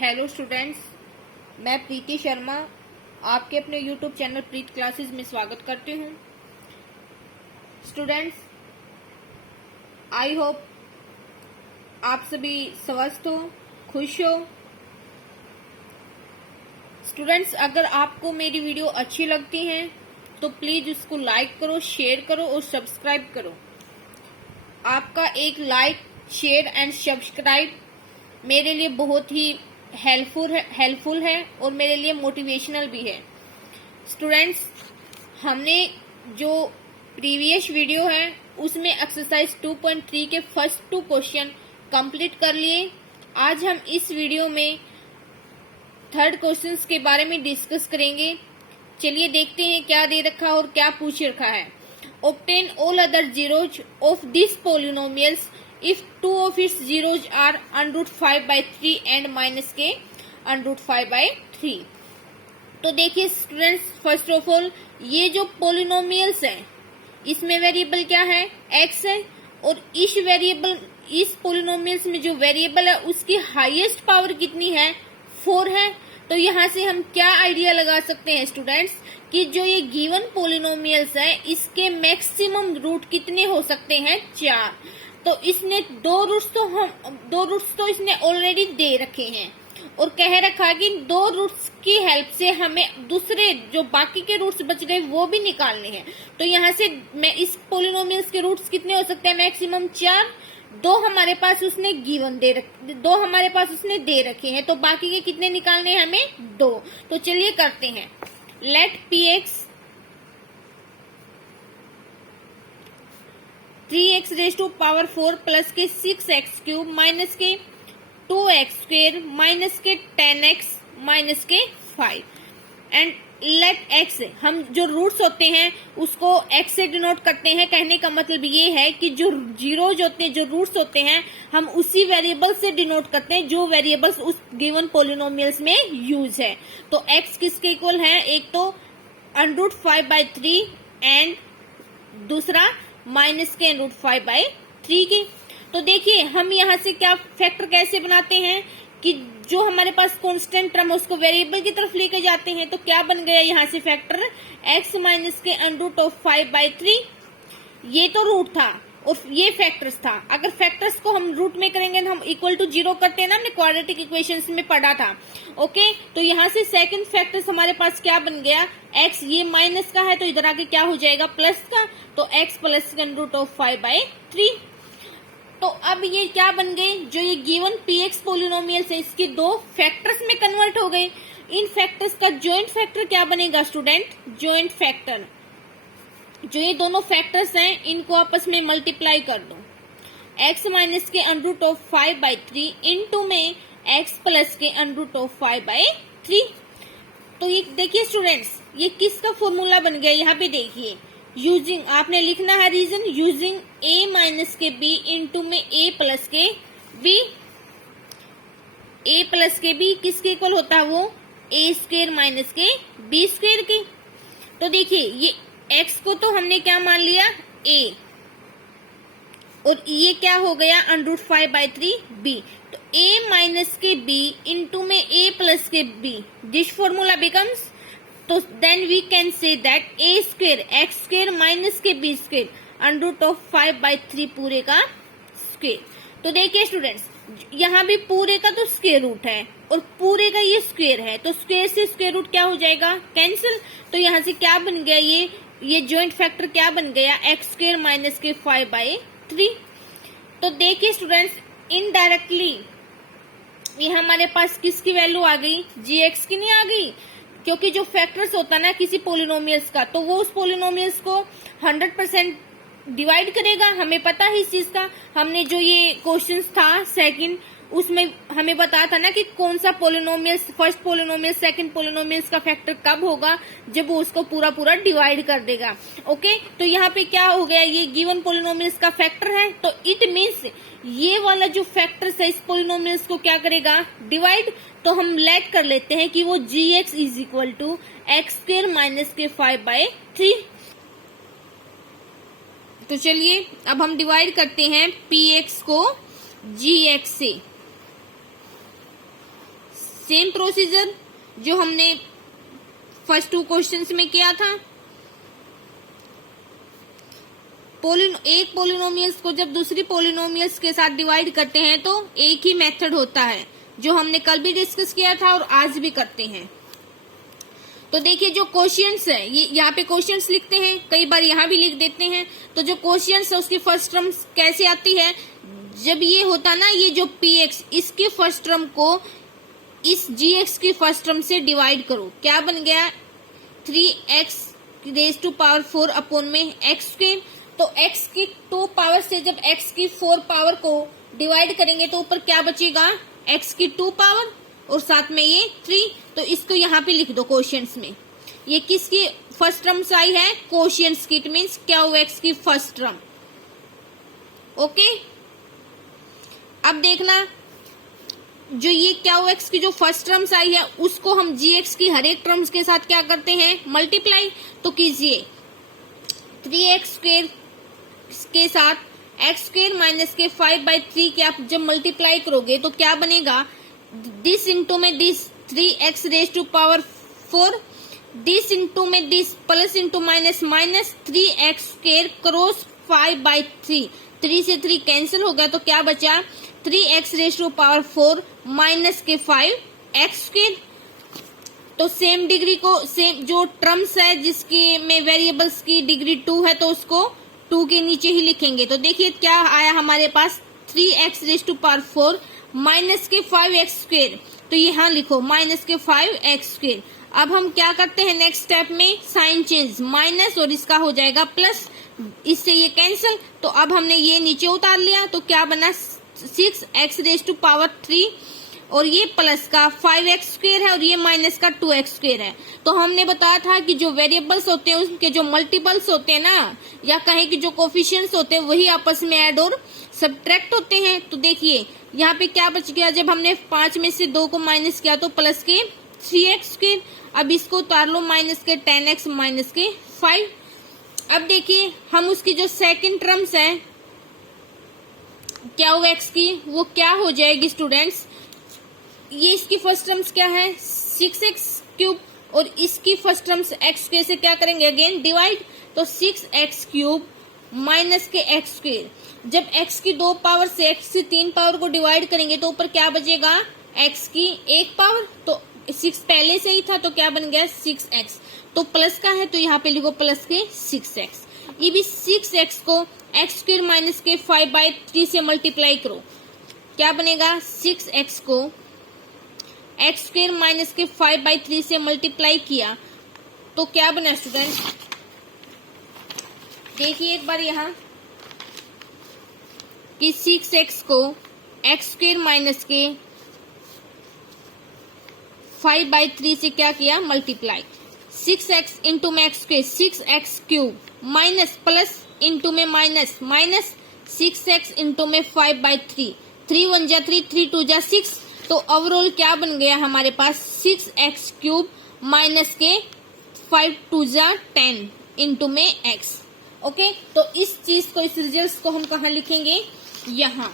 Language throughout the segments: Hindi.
हेलो स्टूडेंट्स, मैं प्रीति शर्मा आपके अपने यूट्यूब चैनल प्रीत क्लासेस में स्वागत करती हूँ। स्टूडेंट्स, आई होप आप सभी स्वस्थ हो, खुश हो। स्टूडेंट्स, अगर आपको मेरी वीडियो अच्छी लगती है तो प्लीज उसको लाइक करो, शेयर करो और सब्सक्राइब करो। आपका एक लाइक, शेयर एंड सब्सक्राइब मेरे लिए बहुत ही हेल्पफुल है और मेरे लिए मोटिवेशनल भी है। स्टूडेंट्स, हमने जो प्रीवियस वीडियो है उसमें एक्सरसाइज 2.3 के फर्स्ट 2 क्वेश्चन कंप्लीट कर लिए। आज हम इस वीडियो में थर्ड क्वेश्चन के बारे में डिस्कस करेंगे। चलिए देखते हैं क्या दे रखा है और क्या पूछ रखा है। Obtain all other zeros of this polynomials if two of its zeros are √5/3 and -k √5/3। तो देखिए स्टूडेंट्स, फर्स्ट ऑफ ऑल ये जो पोलिनोमियल्स हैं इसमें वेरिएबल क्या है, x है, और इस पोलिनोमियल्स में जो वेरिएबल है उसकी हाईएस्ट पावर कितनी है, 4 है। तो यहाँ से हम क्या आइडिया लगा सकते हैं स्टूडेंट्स कि जो ये गिवन पोलिनोमियल्स है इसके मैक्सिमम रूट कितने हो सकते हैं, 4। तो इसने दो रूट्स तो इसने ऑलरेडी दे रखे हैं और कह रखा है कि 2 रूट्स की हेल्प से हमें दूसरे जो बाकी के रूट्स बच गए वो भी निकालने हैं। तो यहाँ से मैं इस पोलिनोमियल्स के रूट्स कितने हो सकते हैं, मैक्सिमम 4। 2 हमारे पास उसने दे रखे हैं, तो बाकी के कितने निकालने हैं हमें, 2। तो चलिए करते हैं। लेट px 3x⁴ प्लस के 6x³ माइनस के 2x² माइनस के 10x माइनस के 5 एंड लेट x, हम जो रूट्स होते हैं उसको x से डिनोट करते हैं। कहने का मतलब ये है कि जो जीरोज होते हैं, जो रूट्स होते हैं, हम उसी वेरिएबल से डिनोट करते हैं जो वेरिएबल्स उस गिवन पोलिनोमियल्स में यूज है। तो x किसके इक्वल है, एक तो √5/3 एंड दूसरा माइनस के √5/3 की। तो देखिए हम यहाँ से क्या फैक्टर कैसे बनाते हैं कि जो हमारे पास कांस्टेंट टर्म है उसको वेरिएबल की तरफ लेके जाते हैं। तो क्या बन गया यहाँ से फैक्टर, x माइनस के √5/3। ये तो रूट था और ये फैक्टर्स था। अगर फैक्टर्स को हम रूट में करेंगे तो हम इक्वल टू 0 करते हैं ना, हमने क्वाड्रेटिक इक्वेशंस में पढ़ा था। ओके, तो यहाँ से सेकंड फैक्टर्स हमारे पास क्या बन गया, x, ये माइनस का है तो इधर आके क्या हो जाएगा, प्लस का। तो x प्लस √5/3। तो अब ये क्या बन गए, जो ये गिवन px पोलिनोमियल्स है इसके 2 फैक्टर्स में कन्वर्ट हो गए। इन फैक्टर्स का जॉइंट फैक्टर क्या बनेगा स्टूडेंट, जॉइंट फैक्टर, जो ये दोनों फैक्टर्स हैं इनको आपस में मल्टीप्लाई कर दो। x माइनस के √5/3 इंटू में x प्लस के √5/3। तो ये देखिए स्टूडेंट्स, ये किसका फॉर्मूला बन गया, यहाँ पे देखिए। यूजिंग, आपने लिखना है रीजन, यूजिंग a माइनस के b इंटू में a प्लस के b। a प्लस के b किसके इक्वल होता है, वो a² माइनस के b² के। तो देखिए ये x को तो हमने क्या मान लिया, a, और ये क्या हो गया, √5/3 b। तो a माइनस के b इंटू में a प्लस के b, दिस फॉर्मूला बिकम्स, तो then we can say that a² x² minus के b² √5/3 पूरे का स्क्वेयर। तो देखिए स्टूडेंट्स, यहाँ भी पूरे का तो स्क्वेयर रूट है और पूरे का ये स्क्वेयर है, तो स्क्वेयर से स्क्वेयर रूट क्या हो जाएगा, कैंसिल। तो यहाँ से क्या बन गया, ये जॉइंट फैक्टर क्या बन गया, x² माइनस के 5/3। तो देखिए स्टूडेंट्स, इनडायरेक्टली ये हमारे पास किसकी वैल्यू आ गई, gx की नहीं आ गई, क्योंकि जो फैक्टर्स होता है ना किसी पोलिनोमियल्स का, तो वो उस पोलिनोमियल्स को 100% डिवाइड करेगा। हमें पता है इस चीज का, हमने जो ये क्वेश्चंस था सेकंड, उसमें हमें बताया था ना कि कौन सा polynomials, first polynomial second polynomials का फैक्टर कब होगा, जब वो उसको पूरा डिवाइड कर देगा। ओके, तो यहाँ पे क्या हो गया, ये गिवन पोलिनोमियल्स का फैक्टर है, तो इट मीन्स ये वाला जो फैक्टर्स है इस पोलिनोमियल्स को क्या करेगा, डिवाइड। तो हम लेट कर लेते हैं कि वो gx is equal to x² minus के 5/3। तो चलिए अब हम डिवाइड करते हैं px को gx से। सेम प्रोसीजर जो हमने फर्स्ट 2 क्वेश्चंस में किया था। एक पोलिनोमियल्स को जब दूसरी पोलिनोमियल्स के साथ डिवाइड करते हैं तो एक ही मेथड होता है, जो हमने कल भी डिस्कस किया था और आज भी करते हैं। तो देखिए जो क्वेश्चंस है, ये यहाँ पे क्वेश्चंस लिखते हैं, कई बार यहाँ भी लिख देते हैं। तो जो क्वेश्चंस है उसकी फर्स्ट टर्म कैसे आती है, जब ये होता ना, ये जो px, इसकी फर्स्ट टर्म को इस gx की फर्स्ट टर्म से डिवाइड करो। क्या बन गया, 3x raise to power 4 upon में x स्क्वायर। तो x की 2 पावर से जब x की 4 पावर को डिवाइड करेंगे तो ऊपर क्या बचेगा, x की 2 पावर और साथ में ये 3। तो इसको यहाँ पे लिख दो क्वोशिएंट्स में। ये किसकी फर्स्ट टर्म्स आई है, क्वोशिएंट्स की, इट मीन्स क्यू एक्स की फर्स्ट टर्म। ओके, अब देखना जो ये क्यू एक्स की जो फर्स्ट टर्म्स आई है उसको हम जी एक्स की हर एक टर्म्स के साथ क्या करते हैं, मल्टीप्लाई। तो कीजिए 3x स्क्वायर के साथ x स्क्वायर माइनस के 5/3 के आप जब मल्टीप्लाई करोगे तो क्या बनेगा, दिस इंटू में this 3x raise to power 4, this into में this plus into minus minus 3x square cross 5/3, 3 से 3 कैंसिल हो गया तो क्या बचा, 3x raise to power 4 minus के 5x स्क्वायर। तो सेम डिग्री को, सेम जो टर्म्स है जिसकी में वेरिएबल्स की डिग्री 2 है तो उसको 2 के नीचे ही लिखेंगे। तो देखिए क्या आया हमारे पास, 3x raise to power 4 minus के 5x स्क्वायर। तो यहाँ लिखो माइनस के 5x स्क्वायर। अब हम क्या करते हैं नेक्स्ट स्टेप में, साइन चेंज, माइनस और इसका हो जाएगा प्लस, इससे ये कैंसिल। तो अब हमने ये नीचे उतार लिया तो क्या बना, 6x रेज टू पावर 3 और ये प्लस का 5x स्क्वायर है और ये माइनस का 2x स्क्वायर है। तो हमने बताया था कि जो वेरिएबल्स होते हैं उनके जो मल्टीपल्स होते हैं ना, या कहें कि जो कोफिशिएंट्स होते हैं वही आपस में ऐड और सब्ट्रैक्ट होते हैं। तो देखिए यहाँ पे क्या बच गया, जब हमने 5 में से 2 को माइनस किया तो प्लस के 3x स्क्वायर। अब इसको उतार लो, माइनस के 10x माइनस के 5। अब देखिए हम उसकी जो सेकंड टर्म्स है क्या हो एक्स की, वो क्या हो जाएगी स्टूडेंट्स, ये इसकी फर्स्ट टर्म्स क्या है 6x क्यूब और इसकी फर्स्ट टर्म्स x के से क्या करेंगे अगेन डिवाइड। तो 6x क्यूब माइनस के x स्क्वायर, जब x की 2 पावर से x की 3 पावर को डिवाइड करेंगे तो ऊपर क्या बचेगा, x की 1 पावर। तो 6 पहले से ही था तो क्या बन गया 6x, तो प्लस का है तो यहाँ पे लिखो प्लस के 6x। ये भी 6x को x स्क्वायर माइनस के 5/3 से मल्टीप्लाई करो, क्या बनेगा 6x को x स्क्वायर माइनस के 5/3 से मल्टीप्लाई किया तो क्या बना स्टूडेंट, देखिए एक बार यहाँ कि 6x को x स्क्वायर माइनस के 5/3 से क्या किया मल्टीप्लाई, 6x इंटू में x square 6x cube minus plus into में माइनस माइनस 6x इंटू में 5/3, 3 1 जा 3, 3 2 जा 6। तो ओवरऑल क्या बन गया हमारे पास 6x क्यूब माइनस के 5 2 जा 10 इंटू में x। ओके, तो इस चीज को, इस रिजल्ट को हम कहाँ लिखेंगे, यहाँ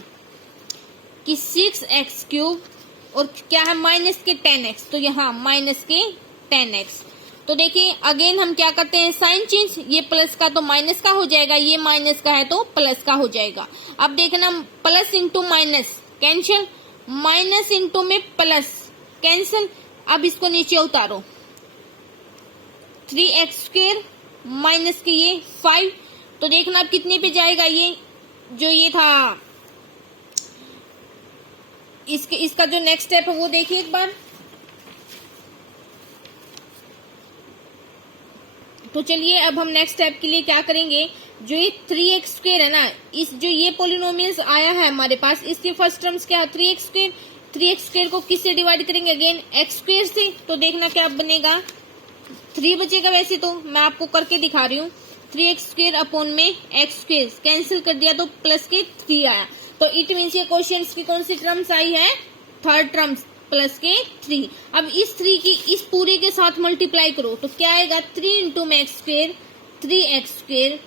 कि 6x क्यूब और क्या है माइनस के 10x, तो यहाँ माइनस के 10x। तो देखिए अगेन हम क्या करते हैं साइन चेंज, ये प्लस का तो माइनस का हो जाएगा, ये माइनस का है तो प्लस का हो जाएगा। अब देखना plus into minus cancel, minus into में प्लस कैंसिल। अब इसको नीचे उतारो, 3x स्क्वायर माइनस के ये 5, तो देखना अब कितने पे जाएगा, ये जो ये था इसका जो नेक्स्ट स्टेप है वो देखिए एक बार। तो चलिए अब हम नेक्स्ट स्टेप के लिए क्या करेंगे, जो ये 3x स्क्वायर है ना, इस जो ये पोलिनोमियल्स आया है हमारे पास, इसके फर्स्ट टर्म्स क्या है 3x स्क्वायर, 3x स्क्वायर को किससे डिवाइड करेंगे अगेन x स्क्वायर से। तो देखना क्या बनेगा, 3 बचेगा, वैसे तो मैं आपको करके दिखा रही हूँ, 3x स्क्वायर अपॉन में x स्क्वायर कैंसिल कर दिया तो प्लस के 3 आया। तो इट मीन्स ये क्वेश्चंस की कौन सी टर्म्स आई है, थर्ड टर्म्स प्लस के 3। अब इस 3 की इस पूरे के साथ मल्टीप्लाई करो तो क्या आएगा, 3 इंटू में x square 3x square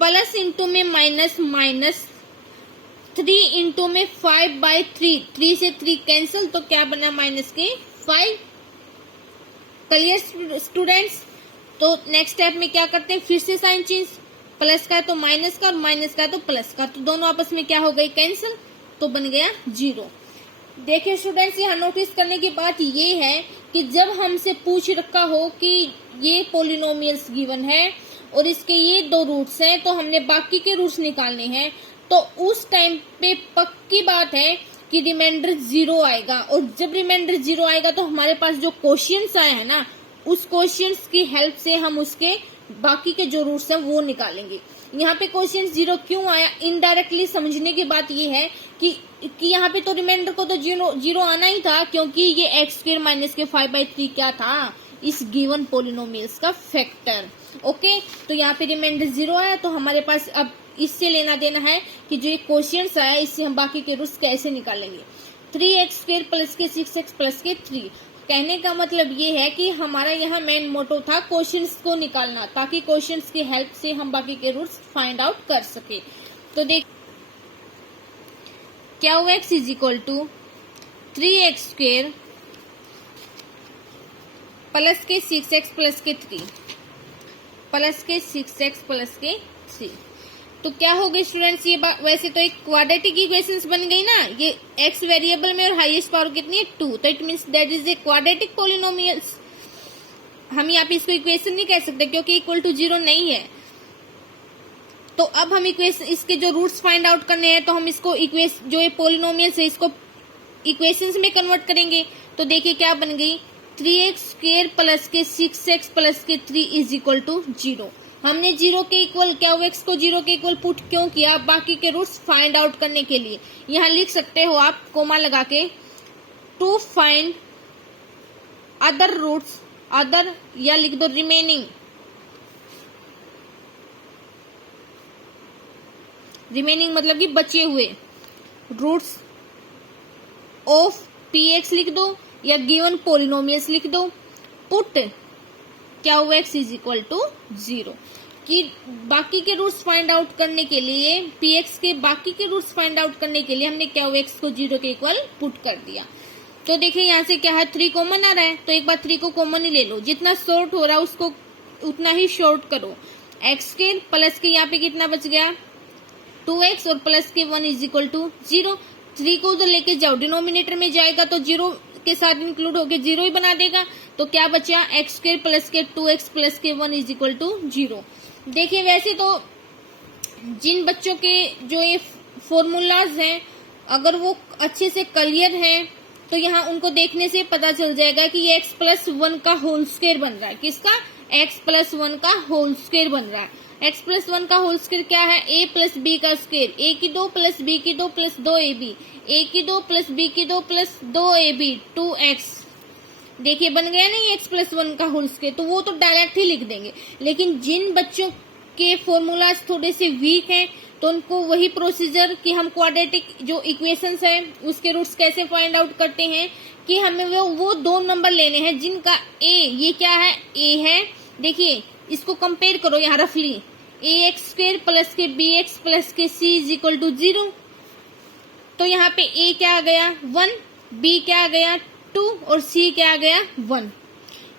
plus into में माइनस माइनस 3 इंटू में 5/3, 3 से 3 कैंसिल, तो क्या बना माइनस के 5। Clear students. तो नेक्स्ट स्टेप में क्या करते हैं, फिर से साइन चेंज, प्लस का है तो माइनस का और माइनस का है तो प्लस का, तो दोनों आपस में क्या हो गई कैंसिल, तो बन गया 0। देखिए स्टूडेंट्स, यहाँ नोटिस करने की बात ये है कि जब हमसे पूछ रखा हो कि ये पोलिनोमियल्स गिवन है और इसके ये 2 रूट्स हैं, तो हमने बाकी के रूट्स निकालने हैं, तो उस टाइम पे पक्की बात है कि रिमाइंडर 0 आएगा। और जब रिमाइंडर 0 आएगा तो हमारे पास जो क्वेश्चंस आए हैं ना, उस क्वेश्चंस की हेल्प से हम उसके बाकी के जो रूट्स हैं वो निकालेंगे। यहाँ पे क्वेश्चन 0 क्यों आया, इनडायरेक्टली समझने की बात ये है कि यहाँ पे तो रिमाइंडर को तो 0 आना ही था, क्योंकि ये एक्स स्क्वायर माइनस के 5/3 क्या था, इस गिवन पोलिनोमियल्स का फैक्टर। ओके, तो यहाँ पे रिमाइंडर 0 आया, तो हमारे पास अब इससे लेना देना है कि जो ये क्वेश्चन आया इससे हम बाकी के रूट्स कैसे निकालेंगे। 3x² प्लस के 6x प्लस के 3, कहने का मतलब ये है कि हमारा यहाँ मेन मोटो था क्वेश्चंस को निकालना, ताकि क्वेश्चंस की हेल्प से हम बाकी के रूट्स फाइंड आउट कर सके। तो देख क्या हुआ, x is equal to 3x² plus के 6x प्लस के 3 प्लस के 6x प्लस के 3। तो क्या हो गई स्टूडेंट्स, ये वैसे तो एक क्वाड्रेटिक इक्वेशंस बन गई ना, ये x वेरिएबल में और हाईएस्ट पावर कितनी है 2, तो it means that is a quadratic polynomials. हम यहाँ पे इसको इक्वेशन नहीं कह सकते क्योंकि इक्वल टू 0 नहीं है। तो अब हम इक्वेशन इसके जो रूट्स फाइंड आउट करने हैं, तो हम इसको जो ये पोलिनोमियल्स है इसको इक्वेशंस में कन्वर्ट करेंगे। तो देखिए क्या बन गई, 3x² प्लस के 6x प्लस के 3 इज इक्वल टू 0। हमने 0 के इक्वल क्या हुआ, x को 0 के इक्वल पुट क्यों किया, बाकी के रूट्स फाइंड आउट करने के लिए। यहाँ लिख सकते हो आप कोमा लगा के, to find other roots, other या लिख दो रिमेनिंग, रिमेनिंग मतलब कि बचे हुए रूट्स ऑफ px लिख दो या गिवन पोलिनोमियल्स लिख दो, पुट क्या हुआ x इज इक्वल टू 0, कि बाकी के रूट्स फाइंड आउट करने के लिए, px के बाकी के रूट्स फाइंड आउट करने के लिए हमने क्या हुआ x को 0 के इक्वल पुट कर दिया। तो देखिए यहाँ से क्या है, 3 कॉमन आ रहा है, तो एक बार 3 को कॉमन ही ले लो, जितना शॉर्ट हो रहा है उसको उतना ही शॉर्ट करो। x² प्लस के यहाँ पे कितना बच गया 2x और plus K 1 is equal to 0। 3 को तो लेके जाओ, डिनोमिनेटर में जाएगा तो 0 के साथ इंक्लूड होके 0 ही बना देगा, तो क्या बचा x² प्लस के 2x plus K 1 is equal to 0। देखिए वैसे तो जिन बच्चों के जो ये फॉर्मूलाज हैं अगर वो अच्छे से क्लियर हैं तो यहाँ उनको देखने से पता चल जाएगा कि ये x+1 का होल स्क्वायर बन रहा है। किसका, x+1 का होल स्क्वायर बन रहा है। x+1 का होल स्क्वायर क्या है, a प्लस बी का स्क्वायर, a की 2 प्लस b की 2 प्लस 2ab, a की 2 प्लस b की 2 प्लस 2ab 2x। देखिए बन गया नहीं x+1 का होल स्क्वायर, तो वो तो डायरेक्ट ही लिख देंगे। लेकिन जिन बच्चों के फॉर्मूलाज थोड़े से वीक हैं तो उनको वही प्रोसीजर कि हम क्वाड्रेटिक जो इक्वेशंस है उसके रूट्स कैसे फाइंड आउट करते हैं, कि हमें वो 2 नंबर लेने हैं जिनका a, ये क्या है a है। देखिए इसको कंपेयर करो यहाँ रफली, ax² प्लस के bx प्लस के c इज इक्वल टू 0। तो यहाँ पे a क्या आ गया 1, b क्या आ गया 2 और c क्या आ गया 1।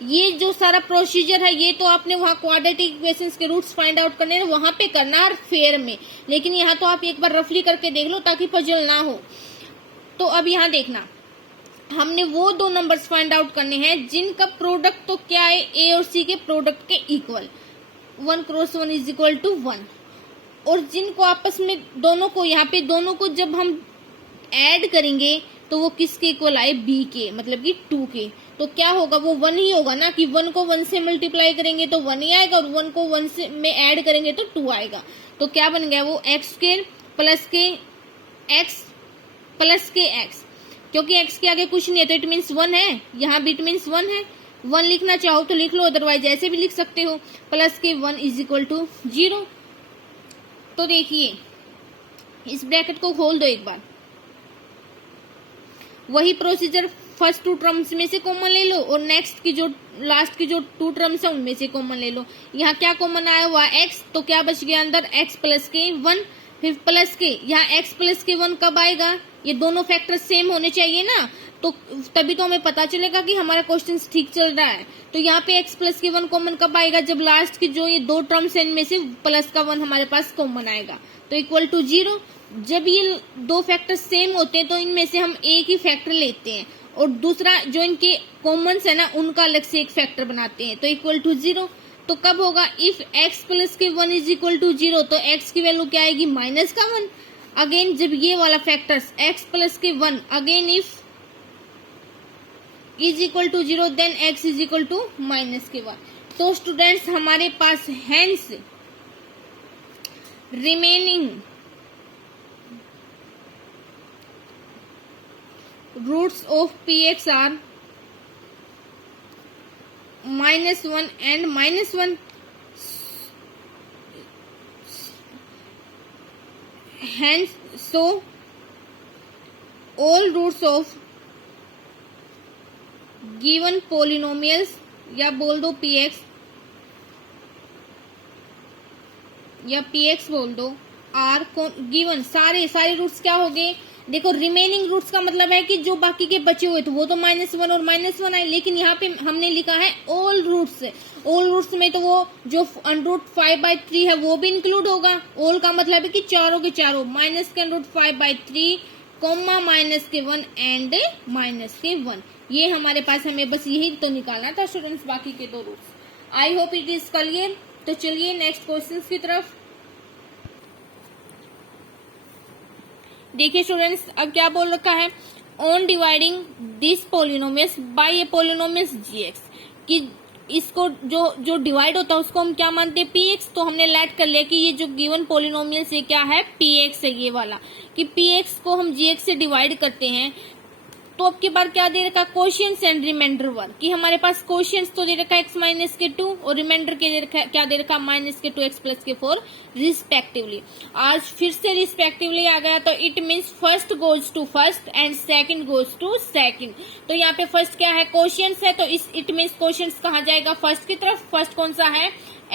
ये जो सारा प्रोसीजर है ये तो आपने वहाँ क्वाड्रेटिक इक्वेशंस के रूट्स फाइंड आउट करने हैं वहां पे करना है फेयर में, लेकिन यहाँ तो आप एक बार रफली करके देख लो ताकि पजल ना हो। तो अब यहाँ देखना, हमने वो 2 नंबर्स फाइंड आउट करने हैं जिनका प्रोडक्ट तो क्या है a और c के प्रोडक्ट के equal, 1 cross 1 is equal to 1, और जिनको आपस में दोनों को यहाँ पे दोनों को जब हम ऐड करेंगे तो वो किसके इक्वल आए b के, मतलब कि 2 के। तो क्या होगा, वो 1 ही होगा ना, कि 1 को 1 से मल्टीप्लाई करेंगे तो 1 ही आएगा और 1 को 1 से में ऐड करेंगे तो 2 आएगा। तो क्या बन गया वो x² प्लस के x प्लस के x, क्योंकि x के आगे कुछ नहीं है तो इट मीन्स 1 है, यहाँ भी इट मीन्स 1 है। 1 लिखना चाहो तो लिख लो, अदरवाइज ऐसे भी लिख सकते हो, plus K 1 is equal to 0। तो देखिए इस ब्रैकेट को खोल दो एक बार, वही प्रोसीजर फर्स्ट 2 टर्म्स में से कॉमन ले लो और नेक्स्ट की जो लास्ट की जो 2 टर्म्स है उनमें से कॉमन ले लो। यहाँ क्या कॉमन आया हुआ x, तो क्या बच गया अंदर x प्लस के 1, फिर प्लस के, यहाँ x प्लस के 1 कब आएगा, ये दोनों फैक्टर सेम होने चाहिए ना, तो तभी तो हमें पता चलेगा कि हमारा क्वेश्चन ठीक चल रहा है। तो यहाँ पे x प्लस के 1 कॉमन कब आएगा, जब लास्ट की जो ये दो टर्म्स हैं इनमें से प्लस का 1 हमारे पास कॉमन आएगा, तो इक्वल टू 0। जब ये दो फैक्टर सेम होते हैं तो इनमें से हम एक ही फैक्टर लेते हैं और दूसरा जो इनके कॉमन है ना उनका अलग से एक फैक्टर बनाते हैं, तो इक्वल टू 0। तो कब होगा, if x plus K 1 is equal to 0, तो x की वैल्यू क्या आएगी, माइनस का 1। अगेन जब ये वाला factors x plus K 1 again if is equal to 0 then x is equal to minus K 1। तो स्टूडेंट्स हमारे पास hence remaining roots of px are -1 and -1. Hence, so all roots of given polynomials या बोल दो px या px बोल दो आर गिवन, सारे रूट्स क्या हो गए, देखो रिमेनिंग रूट्स का मतलब है कि जो बाकी के बचे हुए थे वो तो -1 और -1 आए, लेकिन यहाँ पे हमने लिखा है ऑल रूट्स। ऑल रूट्स में तो वो जो √5/3 है वो भी इंक्लूड होगा। ऑल का मतलब है कि चारों के चारों, -√5/3 कॉमा -1 एंड -1। ये हमारे पास, हमें बस यही तो निकालना था स्टूडेंट्स, बाकी के दो roots. I hope it is clear. तो चलिए नेक्स्ट क्वेश्चन की तरफ देखिए स्टूडेंट्स। अब क्या बोल रखा है, on dividing this polynomials by a polynomials gx, कि इसको जो डिवाइड होता है उसको हम क्या मानते हैं, px। तो हमने लेट कर लिया कि ये जो गिवन पोलिनोमियल्स ये क्या है, px है ये वाला, कि px को हम gx से डिवाइड करते हैं। तो अब की बार क्या दे रखा, कोशियंस एंड रिमाइंडर वन, कि हमारे पास कोशियंस तो दे रखा है x माइनस के 2 और रिमाइंडर के दे रखा क्या दे रखा, -2x प्लस के 4 रिस्पेक्टिवली। आज फिर से रिस्पेक्टिवली आ गया, तो it means first goes to first and second goes to second. तो यहाँ पे फर्स्ट क्या है, कोशियंस है, तो इस इट मीन्स कोशियंस कहाँ जाएगा, फर्स्ट की तरफ। फर्स्ट कौन सा है,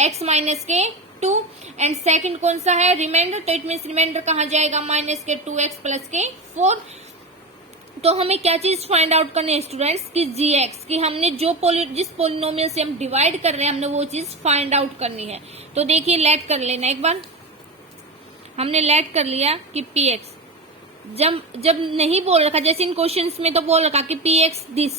x माइनस के 2 एंड सेकंड कौन सा है, रिमाइंडर, तो इट मीन्स रिमाइंडर कहाँ जाएगा, -2x प्लस के 4। तो हमें क्या चीज फाइंड आउट करनी है स्टूडेंट्स, कि gx, कि हमने जिस पोलिनोमियल से हम डिवाइड कर रहे हैं हमने वो चीज फाइंड आउट करनी है। तो देखिए लेट कर लेना एक बार, हमने लेट कर लिया कि px, जब नहीं बोल रखा, जैसे इन क्वेश्चंस में तो बोल रखा कि px दिस,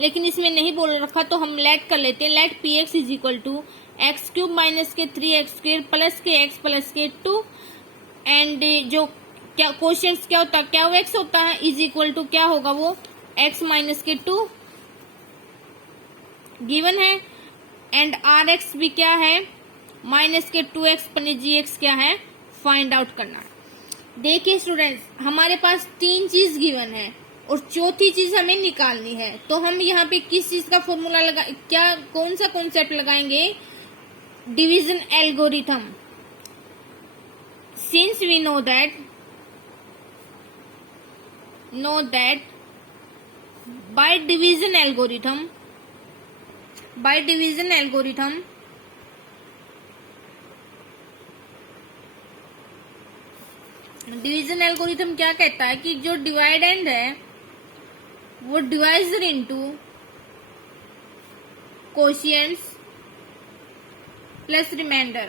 लेकिन इसमें नहीं बोल रखा, तो हम लेट कर लेते हैं। Let px is equal to x³ minus के 3x² प्लस के x प्लस के 2 एंड जो क्या क्वेश्चन क्या होता है, क्या वो x होता है, इज इक्वल टू क्या होगा वो x माइनस के 2 गिवन है एंड rx भी क्या है, माइनस के 2x अपने gx क्या है, फाइंड आउट करना। देखिए स्टूडेंट्स हमारे पास 3 चीज गिवन है और चौथी चीज हमें निकालनी है। तो हम यहाँ पे किस चीज का फॉर्मूला लगा, क्या कौन सा कॉन्सेप्ट लगाएंगे, division algorithm. Since we know that by division algorithm division algorithm क्या कहता है कि जो डिवाइडेंड है वो divisor into quotients plus remainder,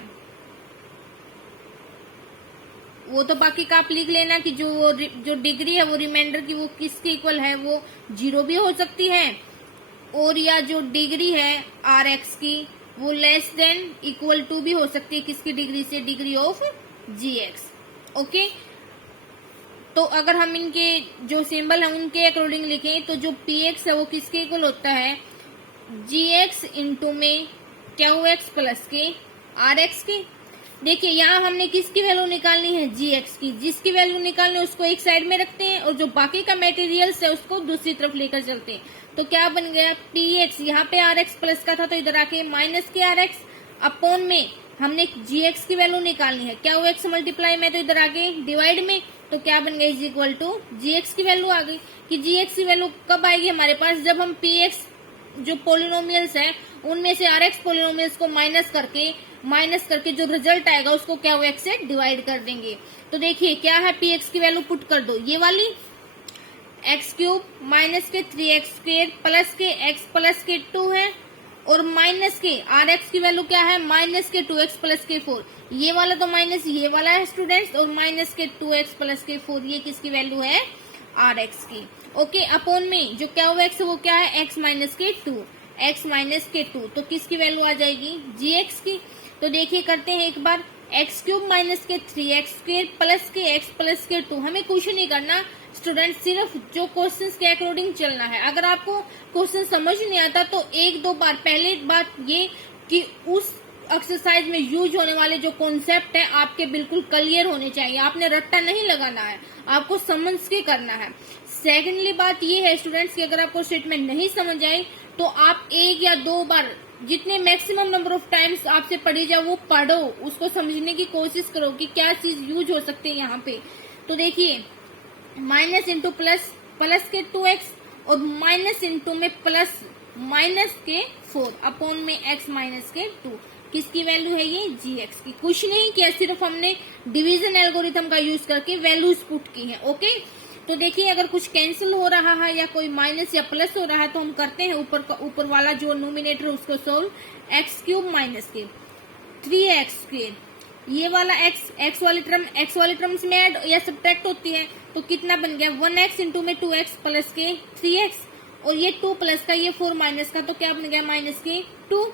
वो तो बाकी का आप लिख लेना कि जो डिग्री है वो रिमाइंडर की वो किसके इक्वल है, वो 0 भी हो सकती है, और या जो डिग्री है rx की वो लेस देन इक्वल टू भी हो सकती है, किसकी डिग्री से, डिग्री ऑफ gx। ओके, तो अगर हम इनके जो सिंबल है उनके अकॉर्डिंग लिखें तो जो px है वो किसके इक्वल होता है, gx इंटू में qx प्लस के rx के। देखिए यहाँ हमने किसकी वैल्यू निकालनी है, gx की, जिसकी वैल्यू निकालनी है उसको एक साइड में रखते हैं और जो बाकी का मटेरियल्स है उसको दूसरी तरफ लेकर चलते हैं। तो क्या बन गया, px, यहाँ पे rx प्लस का था तो इधर आके माइनस के rx अपॉन में हमने gx की वैल्यू निकालनी है, क्या वो x मल्टीप्लाई में, तो इधर आगे डिवाइड में, तो क्या बन गया, इज इक्वल टू gx की वैल्यू आ गई। कि gx की वैल्यू कब आएगी हमारे पास, जब हम px जो पोलिनोमियल्स है उनमें से आर एक्स पोलिनोमियल्स को माइनस करके जो रिजल्ट आएगा उसको क्या वो एक्स से डिवाइड कर देंगे। तो देखिए क्या है, पी एक्स की वैल्यू पुट कर दो, ये वाली एक्स क्यूब माइनस के 3x स्क्वेयर प्लस के एक्स प्लस के 2 है, और माइनस के आर एक्स की वैल्यू क्या है, माइनस के 2x प्लस के 4, ये वाला तो माइनस ये वाला है स्टूडेंट्स, और माइनस के 2x प्लस के 4 ये किसकी वैल्यू है, आर एक्स की। ओके, अपॉन में जो क्या हुआ एक्स वो क्या है, एक्स माइनस के 2, तो किसकी वैल्यू आ जाएगी, जी एक्स की। तो देखिए करते हैं एक बार, एक्स क्यूब माइनस के 3x स्क्वेयर प्लस के एक्स प्लस के 2, हमें कुछ नहीं करना स्टूडेंट, सिर्फ जो क्वेश्चंस के अकॉर्डिंग चलना है। अगर आपको क्वेश्चन समझ नहीं आता तो एक दो बार, पहले बात ये कि उस एक्सरसाइज में यूज होने वाले जो कॉन्सेप्ट है आपके बिल्कुल क्लियर होने चाहिए, आपने रट्टा नहीं लगाना है, आपको समझ के करना है। सेकेंडली बात ये है स्टूडेंट्स कि अगर आपको स्टेटमेंट नहीं समझ आई तो आप एक या दो बार, जितने मैक्सिमम नंबर ऑफ टाइम्स आपसे पढ़ी जाए वो पढ़ो, उसको समझने की कोशिश करो कि क्या चीज यूज हो सकती है यहाँ पे। तो देखिए माइनस इंटू प्लस, प्लस के 2x और माइनस इंटू में प्लस माइनस के 4 अपॉन में x माइनस के 2, किसकी वैल्यू है ये, जी एक्स की। कुछ नहीं किया, सिर्फ हमने डिवीजन एल्गोरिथम का यूज करके वैल्यूज पुट की है। ओके, तो देखिए अगर कुछ कैंसिल हो रहा है या कोई माइनस या प्लस हो रहा है तो हम करते हैं ऊपर वाला जो नोमिनेटर उसको सोल्व, एक्स क्यूब माइनस के 3x स्क्वेयर, ये वाला एक्स वाली टर्म्स में ऐड या सब्ट्रैक्ट होती है तो कितना बन गया, 1x इंटू में 2x प्लस के 3x, और ये 2 प्लस का ये 4 माइनस का तो क्या बन गया, माइनस के 2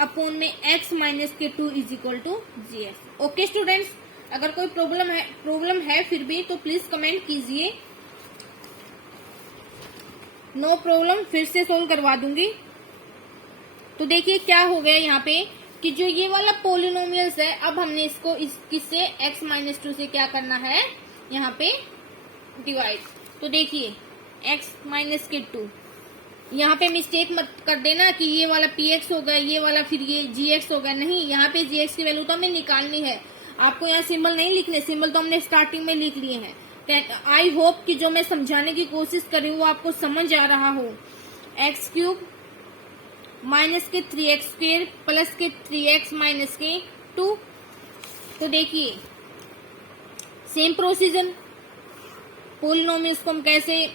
अपॉन में x माइनस के 2 is equal to g x. Okay students, अगर कोई प्रॉब्लम है फिर भी तो प्लीज कमेंट कीजिए। नो प्रॉब्लम, फिर से सोल्व करवा दूंगी। तो देखिए क्या हो गया यहाँ पे कि जो ये वाला पोलिनोमियल्स है, अब हमने इसको किससे x माइनस 2 से क्या करना है, यहाँ पे डिवाइड। तो देखिए x माइनस के 2, यहाँ पे मिस्टेक मत कर देना कि ये वाला px होगा, ये वाला फिर ये gx होगा, नहीं, यहाँ पे gx की वैल्यू तो हमें निकालनी है। आपको यहाँ सिंबल नहीं लिखने, सिंबल तो हमने स्टार्टिंग में लिख लिए हैं। आई होप कि जो मैं समझाने की कोशिश कर रही हूँ वो आपको समझ आ रहा हो। एक्स क्यूब माइनस के 3x स्क्वेयर प्लस के 3x माइनस के 2। तो देखिए सेम प्रोसीजर, पोलिनोमियल्स को हम कैसे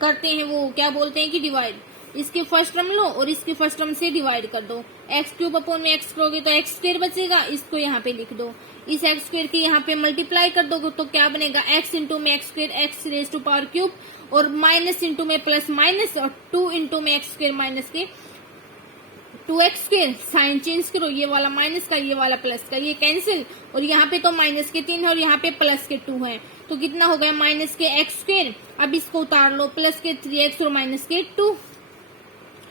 करते हैं, वो क्या बोलते हैं कि डिवाइड, इसकी फर्स्ट टर्म लो और इसकी फर्स्ट टर्म से डिवाइड कर दो। एक्स क्यूब अपॉन में एक्स करोगे तो एक्स स्क्वेयर बचेगा, इसको यहाँ पे लिख दो। इस एक्स स्क्वेयर की यहाँ पे मल्टीप्लाई कर दोगे तो क्या बनेगा, एक्स इंटू में x square x raise to power cube, और माइनस इंटू में प्लस माइनस, और 2 इंटू में एक्स स्क्वेयर माइनस के 2x स्क्वेयर। साइन चेंज करो, ये वाला माइनस का ये वाला प्लस का, ये कैंसिल, और यहाँ पे तो माइनस के 3 है और यहाँ पे प्लस के 2 है, तो कितना हो गया, माइनस के एक्स स्क्वेयर। अब इसको उतार लो, प्लस के 3x और माइनस के 2।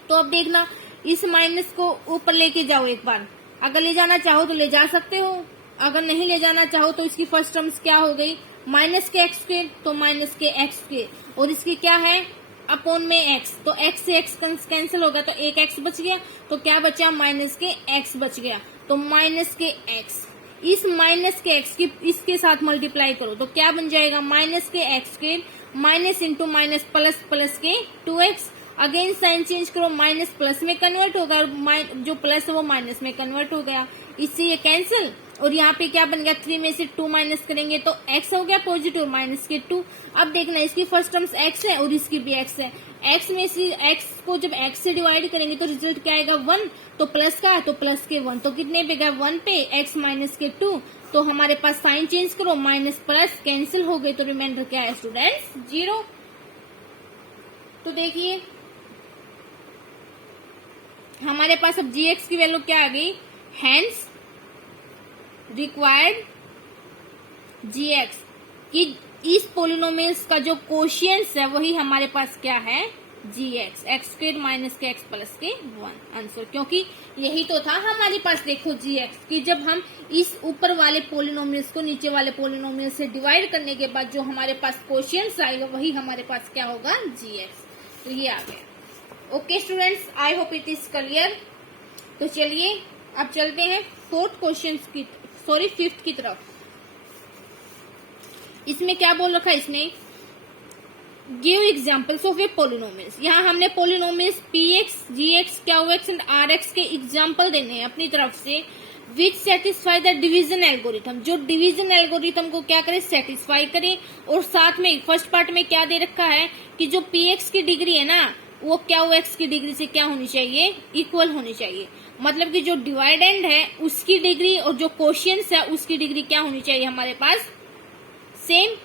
तो अब देखना इस माइनस को ऊपर लेके जाओ एक बार, अगर ले जाना चाहो तो ले जा सकते हो, अगर नहीं ले जाना चाहो तो इसकी फर्स्ट टर्म्स क्या हो गई, माइनस के एक्स स्क्वेयर तो माइनस के एक्स स्क्वेयर, और इसकी क्या है अपॉन में एक्स, तो एक्स से एक्स कैंसिल हो गया तो एक एक्स बच गया, तो क्या बचा, माइनस के एक्स बच गया, तो माइनस के एक्स, इस माइनस के एक्स की इसके साथ मल्टीप्लाई करो तो क्या बन जाएगा, माइनस के x square minus into minus plus plus के 2x, अगेन साइन चेंज करो, माइनस प्लस में कन्वर्ट होगा और जो प्लस है वो माइनस में कन्वर्ट हो गया, इससे ये कैंसिल, और यहाँ पे क्या बन गया, 3 में से 2 माइनस करेंगे तो x हो गया पॉजिटिव, माइनस के 2। अब देखना इसकी फर्स्ट टर्म्स x है और इसकी भी x है, x में से x को जब x से डिवाइड करेंगे तो रिजल्ट क्या आएगा, 1, तो प्लस का है तो प्लस के 1, तो कितने पे गया, 1 पे, x माइनस के 2, तो हमारे पास साइन चेंज करो, माइनस प्लस कैंसिल हो गए, तो रिमाइंडर क्या है स्टूडेंट्स, 0। तो देखिए हमारे पास अब gx की वैल्यू क्या आ गई, हैंस रिक्वायर्ड gx कि इस पोलिनोमियल्स का जो कोशियंस है वही हमारे पास क्या है, gx, एक्स स्क्वेयर माइनस के एक्स प्लस के 1 आंसर, क्योंकि यही तो था हमारे पास। देखो gx कि जब हम इस ऊपर वाले पोलिनोमियल्स को नीचे वाले पोलिनोमियल से डिवाइड करने के बाद जो हमारे पास कोशियंस आएगा वही हमारे पास क्या होगा, gx, तो ये आ गया। Okay students, I hope it is clear. तो चलिए अब चलते हैं फिफ्थ की तरफ। इसमें क्या बोल रखा है इसने, give examples of A polynomials. यहाँ हमने polynomials px, gx, qx and rx के एग्जाम्पल देने हैं अपनी तरफ से, विच सेटिस्फाई द डिवीजन एल्गोरिथम, जो डिवीजन एल्गोरिथम को क्या करे, सेटिस्फाई करे। और साथ में फर्स्ट पार्ट में क्या दे रखा है कि जो px की डिग्री है ना वो qx की डिग्री से क्या होनी चाहिए, इक्वल होनी चाहिए। मतलब कि जो डिवाइडेंड है उसकी डिग्री और जो कोशिएंट्स है उसकी डिग्री क्या होनी चाहिए हमारे पास, सेम।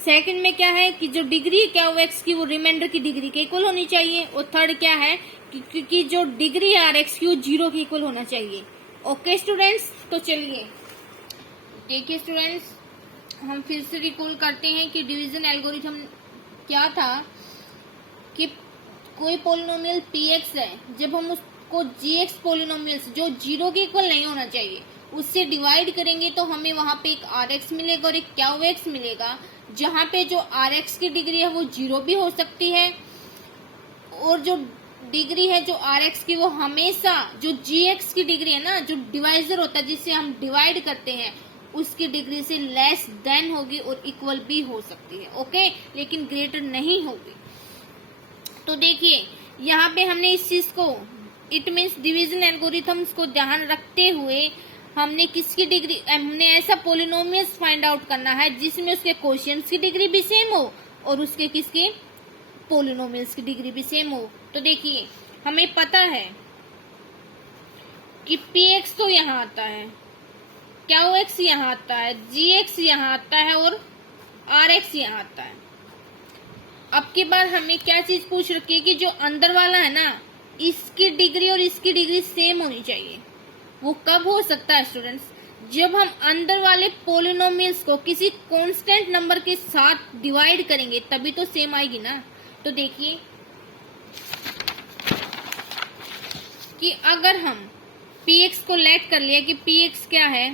सेकंड में क्या है कि जो डिग्री है qx की वो रिमाइंडर की डिग्री के इक्वल होनी चाहिए। और थर्ड क्या है कि जो डिग्री है rx की वो 0 के इक्वल होना चाहिए। ओके स्टूडेंट्स, तो चलिए देखिए स्टूडेंट्स, हम फिर से रिकॉल करते हैं कि डिवीजन एल्गोरिथम क्या था कि कोई पोलिनोमियल px है, जब हम उसको gx पोलिनोमियल जो 0 के इक्वल नहीं होना चाहिए उससे डिवाइड करेंगे तो हमें वहां पे एक rx मिलेगा और एक qx मिलेगा, जहां पे जो rx की डिग्री है वो 0 भी हो सकती है और जो डिग्री है जो rx की वो हमेशा जो gx की डिग्री है ना, जो डिवाइजर होता है जिससे हम डिवाइड करते हैं, उसकी डिग्री से लेस देन होगी और इक्वल भी हो सकती है। ओके, लेकिन ग्रेटर नहीं होगी। तो देखिए यहाँ पे हमने इस चीज को, इट मीन्स डिवीजन एल्गोरिथम्स को ध्यान रखते हुए हमने किसकी डिग्री, हमने ऐसा पोलिनोमियल्स फाइंड आउट करना है जिसमें उसके कोशिएंट्स की डिग्री भी सेम हो और उसके किसकी, पोलिनोमियल्स की डिग्री भी सेम हो। तो देखिए हमें पता है कि px तो यहाँ आता है, qx यहाँ आता है, gx यहाँ आता है और rx यहाँ आता है। अब की बार हमें क्या चीज पूछ रखी है कि जो अंदर वाला है ना इसकी डिग्री और इसकी डिग्री सेम होनी चाहिए। वो कब हो सकता है स्टूडेंट्स, जब हम अंदर वाले पोलिनोमियल्स को किसी कांस्टेंट नंबर के साथ डिवाइड करेंगे तभी तो सेम आएगी ना। तो देखिए कि अगर हम px को लेट कर लिया कि px क्या है,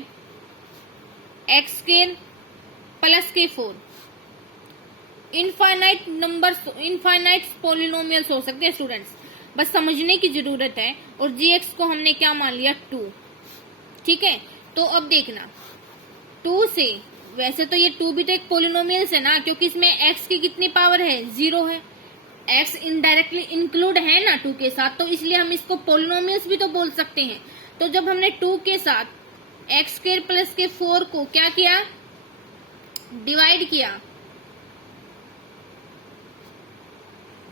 x स्क्वायर प्लस के 4, इनफाइनाइट नंबर्स, इनफाइनाइट पोलिनोमियल्स हो सकते हैं स्टूडेंट्स, बस समझने की जरूरत है। और gx को हमने क्या मान लिया, 2। ठीक है, तो अब देखना 2 से, वैसे तो ये 2 भी तो एक पोलिनोमियल्स है ना, क्योंकि इसमें x की कितनी पावर है, 0 है। x इनडायरेक्टली इंक्लूड है ना 2 के साथ, तो इसलिए हम इसको पोलिनोमियल्स भी तो बोल सकते हैं। तो जब हमने 2 के साथ एक्स स्क्वायर प्लस के 4 को क्या किया, डिवाइड किया।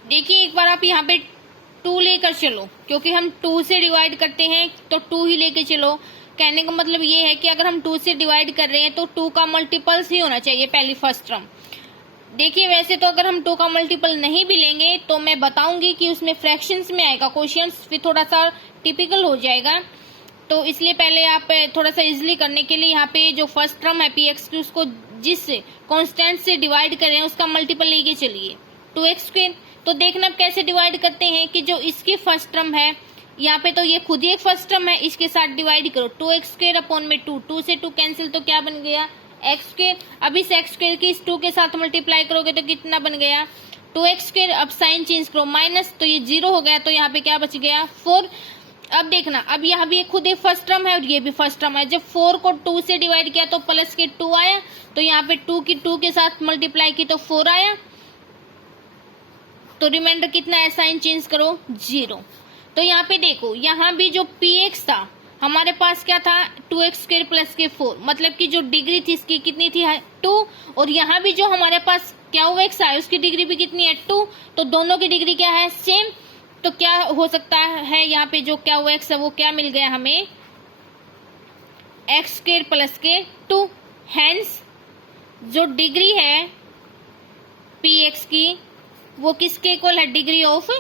देखिए एक बार आप यहाँ पे 2 लेकर चलो, क्योंकि हम 2 से डिवाइड करते हैं तो 2 ही लेके चलो। कहने का मतलब ये है कि अगर हम 2 से डिवाइड कर रहे हैं तो 2 का मल्टीपल्स ही होना चाहिए पहली फर्स्ट टर्म। देखिए वैसे तो अगर हम 2 का मल्टीपल नहीं भी लेंगे तो मैं बताऊंगी कि उसमें फ्रैक्शंस में आएगा, क्वोशिएंट्स फिर थोड़ा सा टिपिकल हो जाएगा। तो इसलिए पहले आप थोड़ा सा इजिली करने के लिए यहाँ पे जो फर्स्ट टर्म है px की उसको जिस कांस्टेंट से डिवाइड कर रहे हैं उसका मल्टीपल लेके चलिए 2x स्क्वायर। तो देखना आप कैसे डिवाइड करते हैं कि जो इसकी फर्स्ट टर्म है यहाँ पे तो ये खुद ही एक फर्स्ट टर्म है, इसके साथ डिवाइड करो 2x स्क्वायर अपॉन में 2, 2 से 2 कैंसिल तो क्या बन गया x स्क्वायर। अब इस x स्क्वायर की इस 2 के साथ मल्टीप्लाई करोगे तो कितना बन गया 2x स्क्वायर। अब साइन चेंज करो माइनस, तो ये 0 हो गया, तो यहाँ पे क्या बच गया 4। अब देखना अब यहाँ भी खुद एक फर्स्ट टर्म है और ये भी फर्स्ट टर्म है। जब 4 को 2 से डिवाइड किया तो प्लस के 2 आया, तो यहाँ पे 2 की 2 के साथ मल्टीप्लाई की तो 4 आया, तो रिमाइंडर कितना है, साइन चेंज करो 0। तो यहाँ पे देखो यहाँ भी जो px था हमारे पास क्या था 2x स्क्वायर प्लस के 4, मतलब कि जो डिग्री थी इसकी कितनी थी 2, और यहाँ भी जो हमारे पास qx है उसकी डिग्री भी कितनी है 2, तो दोनों की डिग्री क्या है सेम। तो क्या हो सकता है यहाँ पे जो qx है वो क्या मिल गया हमें x स्क्वायर प्लस के 2। हैंस जो डिग्री है px की वो किसके इक्वल है, डिग्री ऑफ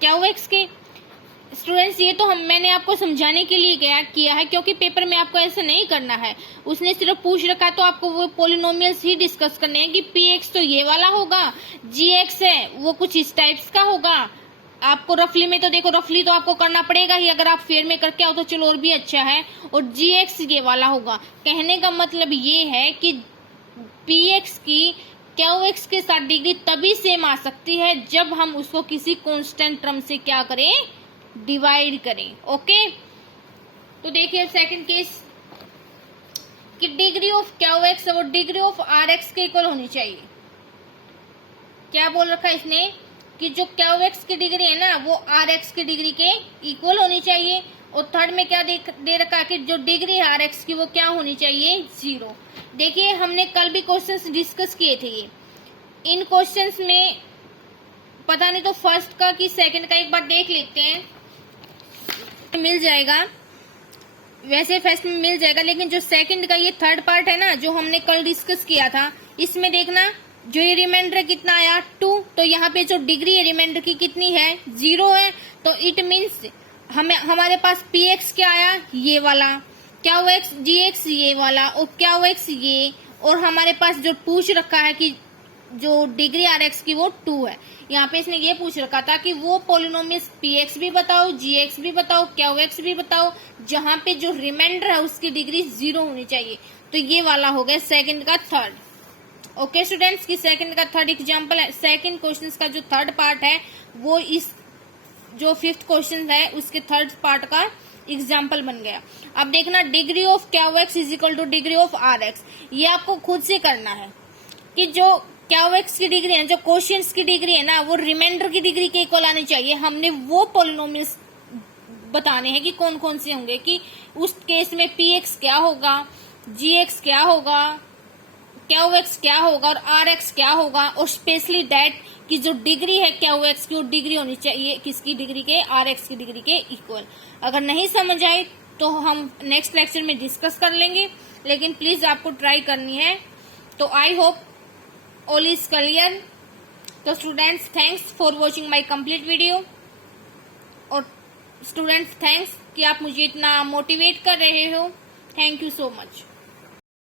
qx के। स्टूडेंट्स ये तो मैंने आपको समझाने के लिए क्या किया है, क्योंकि पेपर में आपको ऐसा नहीं करना है, उसने सिर्फ पूछ रखा है तो आपको वो पोलिनोमियल्स ही डिस्कस करने हैं कि px तो ये वाला होगा, gx है वो कुछ इस टाइप्स का होगा। आपको रफली में तो देखो, रफली तो आपको करना पड़ेगा ही, अगर आप फेयर में करके आओ तो चलो और भी अच्छा है, और gx ये वाला होगा। कहने का मतलब ये है कि px की qx के साथ डिग्री तभी सेम आ सकती है जब हम उसको किसी कांस्टेंट टर्म से क्या करें, डिवाइड करें। ओके, तो देखिए सेकंड केस कि डिग्री ऑफ qx वो डिग्री ऑफ rx के इक्वल होनी चाहिए। क्या बोल रखा है इसने कि जो क्यू एक्स की डिग्री है ना वो आर एक्स की डिग्री के इक्वल होनी चाहिए, और थर्ड में क्या दे रखा है कि जो डिग्री है आर एक्स की वो क्या होनी चाहिए, 0। देखिए हमने कल भी क्वेश्चंस डिस्कस किए थे ये, इन क्वेश्चंस में पता नहीं तो फर्स्ट का कि सेकंड का एक बार देख लेते हैं, मिल जाएगा, वैसे फर्स्ट में मिल जाएगा, लेकिन जो सेकंड का ये थर्ड पार्ट है ना जो हमने कल डिस्कस किया था, इसमें देखना जो ये रिमाइंडर कितना आया 2, तो यहाँ पे जो डिग्री है रिमाइंडर की कितनी है, 0 है। तो इट मीन्स हमारे पास पी एक्स क्या आया, ये वाला, क्यू एक्स जी एक्स ये वाला, और क्यू एक्स ये, और हमारे पास जो पूछ रखा है कि जो डिग्री आर एक्स की वो 2 है। यहाँ पे इसने ये पूछ रखा था कि वो पोलिनोमियल्स पी एक्स भी बताओ, जी एक्स भी बताओ, क्यू एक्स भी बताओ, जहां पे जो रिमाइंडर है उसकी डिग्री 0 होनी चाहिए। तो ये वाला हो गया सेकंड का थर्ड। ओके स्टूडेंट्स, की सेकंड का थर्ड एग्जांपल है, सेकंड क्वेश्चन का जो थर्ड पार्ट है वो इस जो फिफ्थ क्वेश्चन है उसके थर्ड पार्ट का एग्जाम्पल बन गया। अब देखना degree of q x is equal to degree of r x, ये आपको खुद से करना है कि जो क्यू एक्स की डिग्री है, जो क्वेश्चंस की डिग्री है ना वो रिमाइंडर की डिग्री के इक्वल आनी चाहिए। हमने वो पोलिनोमियल्स बताने हैं कि कौन कौन से होंगे, कि उस केस में पी एक्स क्या होगा, जी एक्स क्या होगा, क्यू एक्स क्या होगा और आर एक्स क्या होगा, और स्पेशली दैट कि जो डिग्री है क्यू एक्स की वो डिग्री होनी चाहिए किसकी डिग्री के, आर एक्स की डिग्री के इक्वल। अगर नहीं समझ आए तो हम नेक्स्ट लेक्चर में डिस्कस कर लेंगे, लेकिन प्लीज आपको ट्राई करनी है। तो I hope all is clear. तो students thanks for watching my complete video, और स्टूडेंट्स थैंक्स कि आप मुझे इतना मोटिवेट कर रहे हो। Thank you so much.